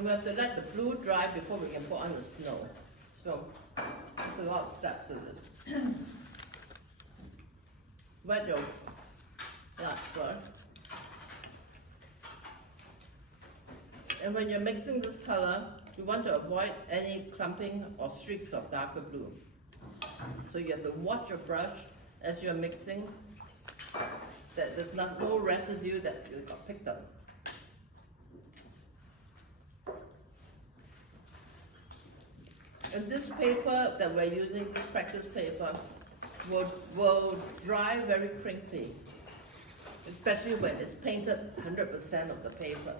And we have to let the blue dry before we can put on the snow. So, there's a lot of steps to this. Wet your glass brush. And when you're mixing this color, you want to avoid any clumping or streaks of darker blue. So you have to watch your brush as you're mixing, that there's no residue that you got picked up. And this paper that we're using, this practice paper, will dry very crinkly, especially when it's painted 100% of the paper.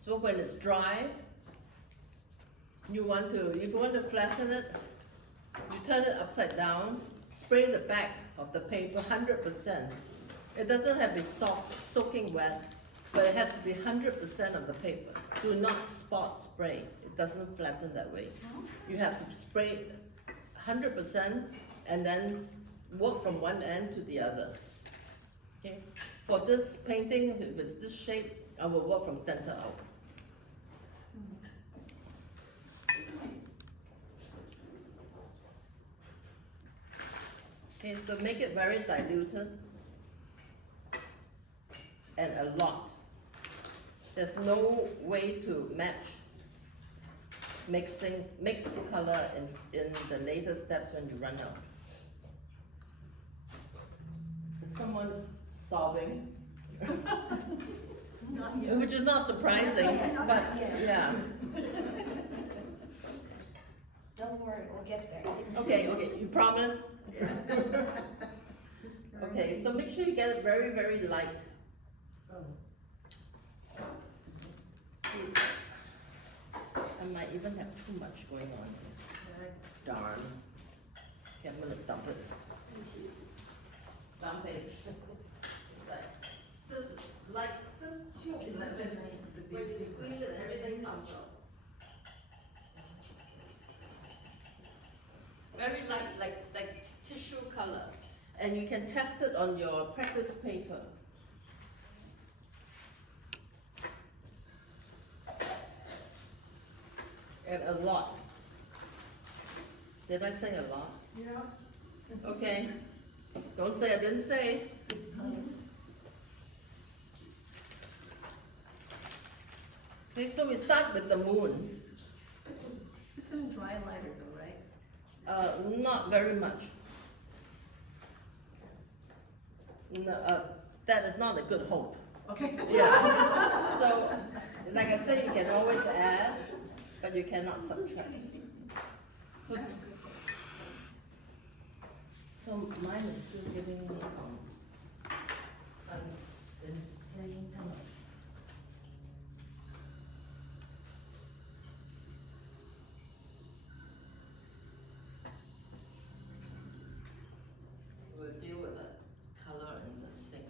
So when it's dry, if you want to flatten it, you turn it upside down, spray the back of the paper 100%. It doesn't have to be soaking wet, but it has to be 100% of the paper. Do not spot spray. It doesn't flatten that way. You have to spray 100% and then work from one end to the other. Okay. For this painting, if it's this shape, I will work from center out. Okay, so make it very diluted and a lot. There's no way to match mixed color in the later steps when you run out. Is someone sobbing? Not yet. Which is not surprising, but yeah. Don't worry, we'll get there. Okay, you promise? Okay, so make sure you get it very, very light. I might even have too much going on here. Darn. Okay, I'm gonna dump it. Dump it. Like this tube. Is this When you squeeze it, everything comes out. Very light, like tissue color. And you can test it on your practice paper. And a lot. Did I say a lot? Yeah. Okay. Don't say I didn't say. Okay, so we start with the moon. It's gonna dry lighter though, right? Not very much. No, that is not a good hope. Okay. Yeah. So, like I said, you can always add, but you cannot subtract. So mine is still giving me some insane kind of. We'll deal with the color in the sink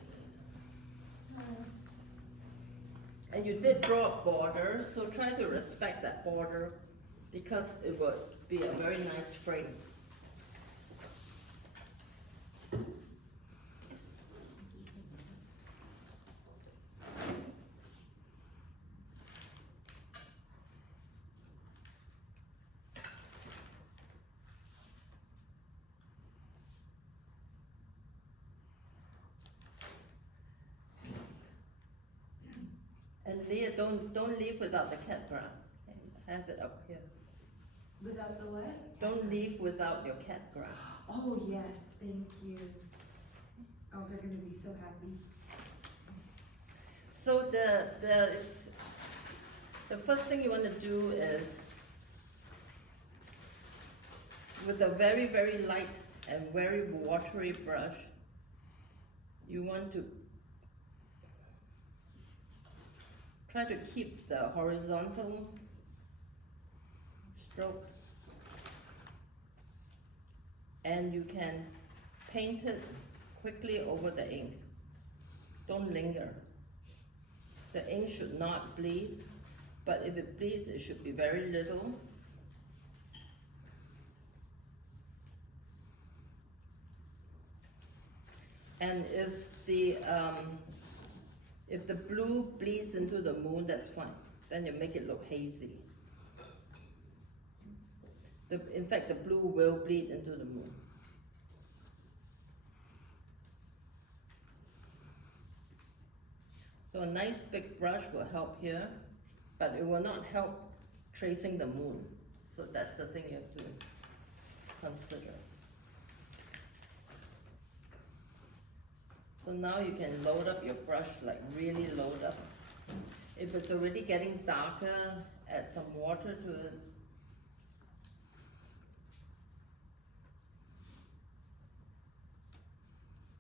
later. And you did draw a border, so try to respect that border because it would be a very nice frame. And Leah, don't leave without the cat grass. Okay, have it up here. Without the what? Don't leave without your cat grass. Oh, yes, thank you. Oh, they're gonna be so happy. So the first thing you want to do is, with a very, very light and very watery brush, you want to try to keep the horizontal stroke, and you can paint it quickly over the ink. Don't linger. The ink should not bleed, but if it bleeds, it should be very little. And if the If the blue bleeds into the moon, that's fine. Then you make it look hazy. In fact, the blue will bleed into the moon. So a nice big brush will help here, but it will not help tracing the moon. So that's the thing you have to consider. So now you can load up your brush, like really load up. If it's already getting darker, add some water to it.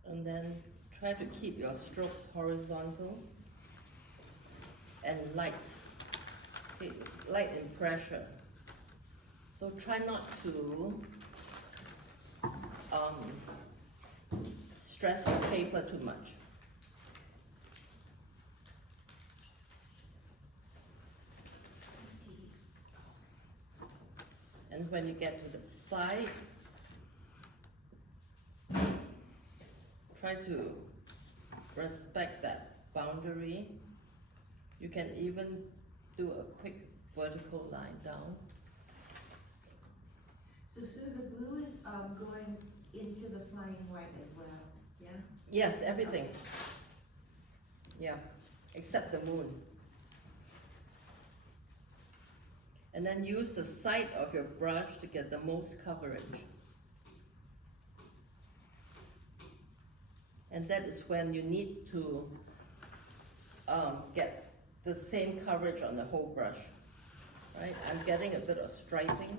And then try to keep your strokes horizontal and light. Okay, light in pressure. So try not to stress your paper too much. And when you get to the side, try to respect that boundary. You can even do a quick vertical line down. So Sue, the blue is going into the flying white as well, yeah? Yes, everything. Yeah, except the moon. And then use the side of your brush to get the most coverage. And that is when you need to get the same coverage on the whole brush, right? I'm getting a bit of striping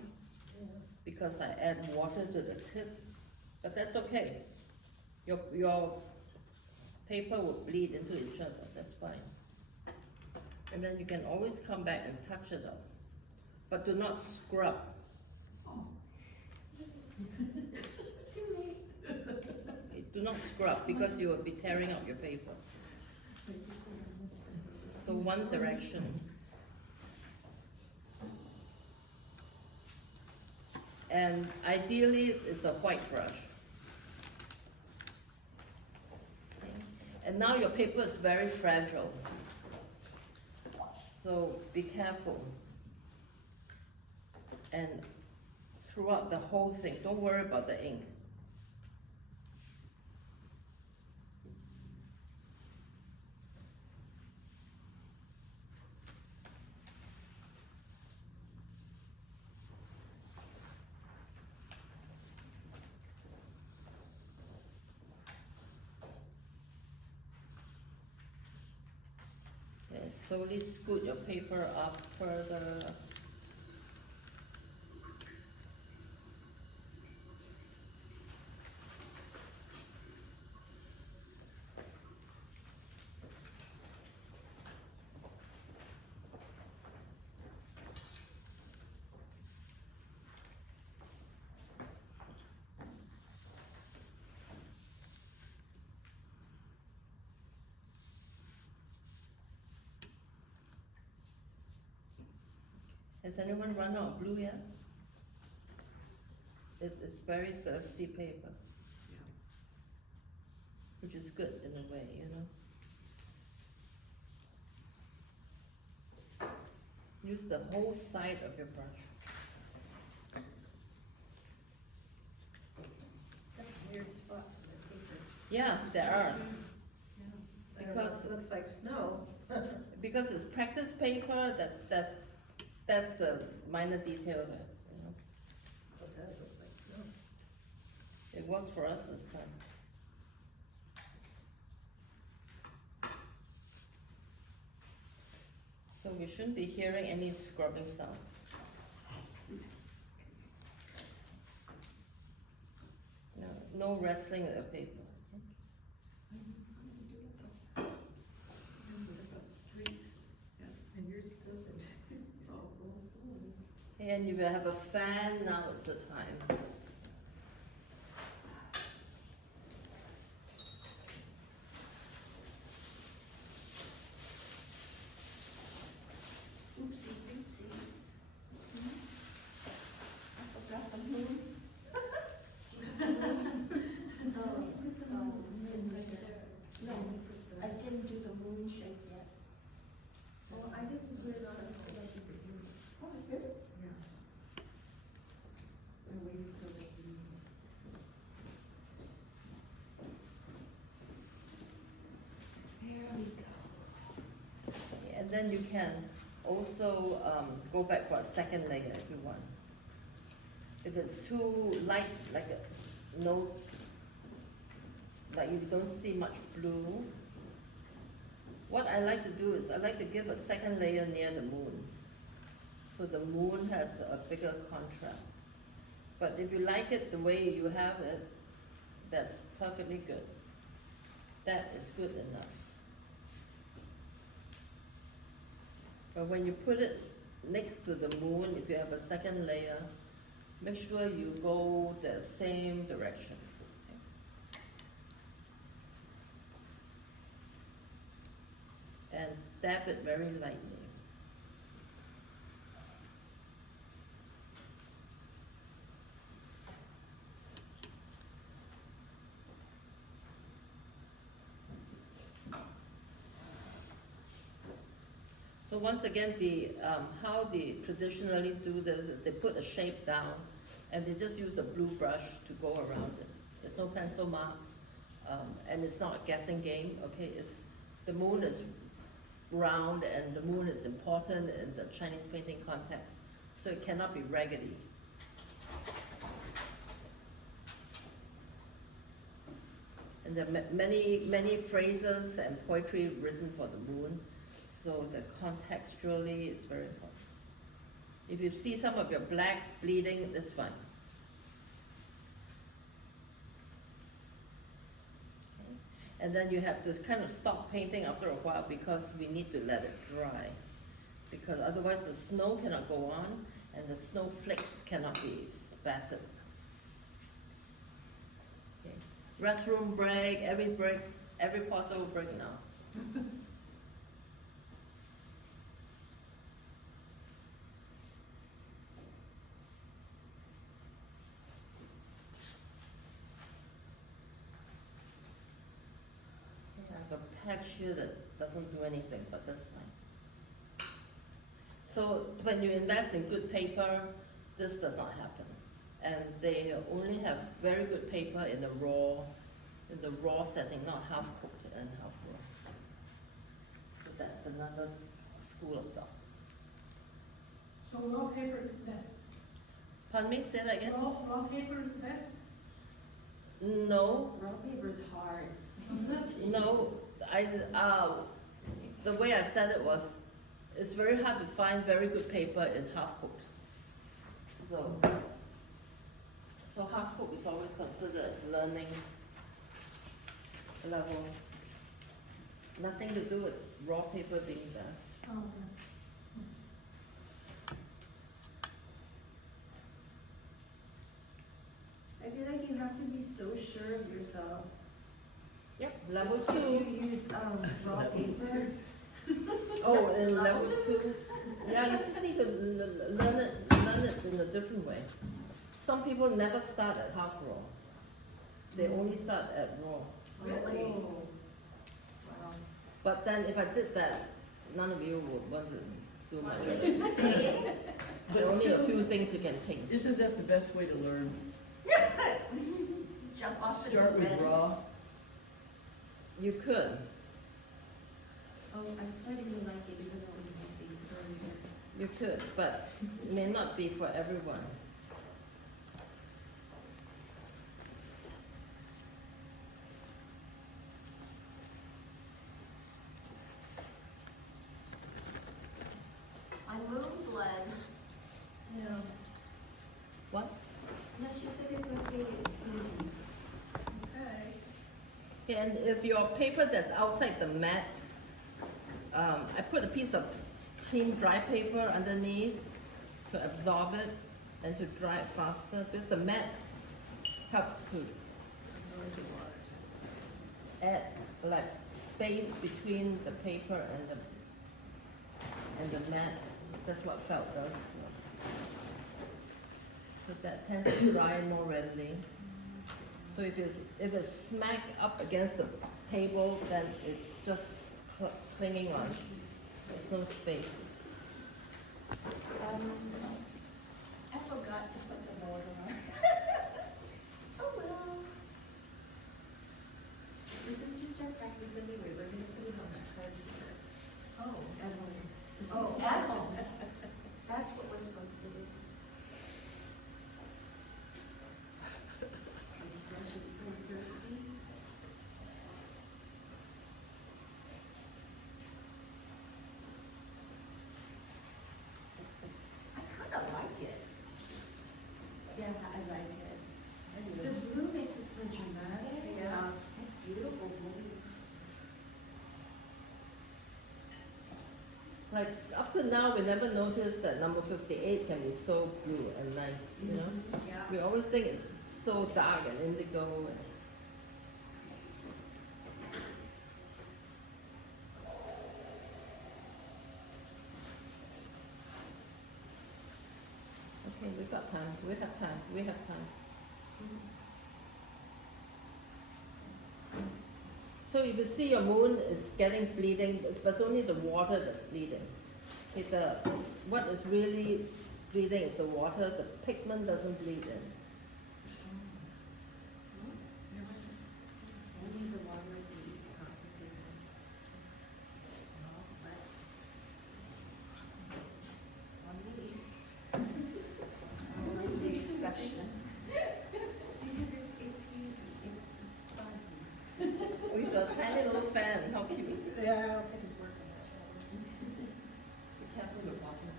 because I add water to the tip, but that's okay. Your paper will bleed into each other, that's fine. And then you can always come back and touch it up, but do not scrub. Oh. Too late. Do not scrub because you will be tearing up your paper. So one direction. And ideally, it's a white brush. Okay. And now your paper is very fragile. So be careful. And throughout the whole thing, don't worry about the ink. Okay, slowly scoot your paper up further. Has anyone run out of blue yet? It's very thirsty paper. Which is good in a way, you know. Use the whole side of your brush. That's weird spots in the paper. Yeah, there are. I don't know, Because- it looks like snow. Because it's practice paper, that's the minor detail there, you know. But that looks like snow. It worked for us this time. So we shouldn't be hearing any scrubbing sound. No wrestling with the paper. And yours doesn't. And if you have a fan, now it's the time. Oopsie doopsies. I forgot the moon. No, it's right there. No, I didn't do the moon shape. And then you can also go back for a second layer if you want. If it's too light, like like you don't see much blue, what I like to do is I like to give a second layer near the moon. So the moon has a bigger contrast. But if you like it the way you have it, that's perfectly good. That is good enough. But when you put it next to the moon, if you have a second layer, make sure you go the same direction. And dab it very lightly. So once again, how they traditionally do this is they put a shape down and they just use a blue brush to go around it. There's no pencil mark, and it's not a guessing game, okay? The moon is round and the moon is important in the Chinese painting context, so it cannot be raggedy. And there are many phrases and poetry written for the moon, so the contextually is very important. If you see some of your black bleeding, that's fine. Okay. And then you have to kind of stop painting after a while because we need to let it dry. Because otherwise the snow cannot go on and the snowflakes cannot be spattered. Okay. Restroom break, every possible break now. A patch here that doesn't do anything, but that's fine. So when you invest in good paper, this does not happen. And they only have very good paper in the raw setting, not half cooked and half raw. So that's another school of thought. So raw paper is the best. Pardon me, say that again? Raw paper is the best? No, Raw paper is hard. no, the way I said it was, it's very hard to find very good paper in half cooked. So half cooked is always considered as learning level. Nothing to do with raw paper being best. Oh, okay. I feel like you have to be so sure of yourself. Yep, level If 2. you use raw paper. Oh, and level 2. Yeah, you just need to learn it in a different way. Some people never start at half raw. They only start at raw. Really? Oh. Wow. But then if I did that, none of you would want to do my job. There are only a few things you can paint. Isn't that the best way to learn? Jump off the Start with red. raw. You could. Oh, I'm starting to like it even though we can see earlier. You could, but it may not be for everyone. I moved Glenn. Yeah. What? No, she said it's okay, it's easy. Okay. And if your paper that's outside the mat, I put a piece of clean dry paper underneath to absorb it and to dry it faster, because the mat helps to add like space between the paper and the mat. That's what felt does. So that tends to dry more readily. So if it's smack up against the table, then it's just clinging on. There's no space. I forgot to put the border on. Oh well. This is just our practice anyway, we're gonna put it on the card here. Oh. At home. like, up to now, we never noticed that number 58 can be so blue and nice, you know? Yeah. We always think it's so dark and indigo and. Okay, we got time, we have time, we have time. So you can see your moon is getting bleeding, but it's only the water that's bleeding. Okay, what is really bleeding is the water, the pigment doesn't bleed in. Only the water bleeds, not the pigment. Always the exception. Because it's easy, it's fun. Oh, you got a tiny little fan, how cute. Yeah. Be careful with water.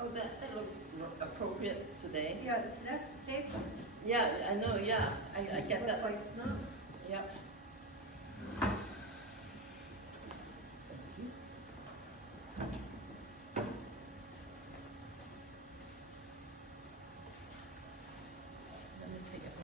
Oh, that looks appropriate today. Yeah, that's paper. Yeah, I know, yeah, I get that. Looks like snow. Yep.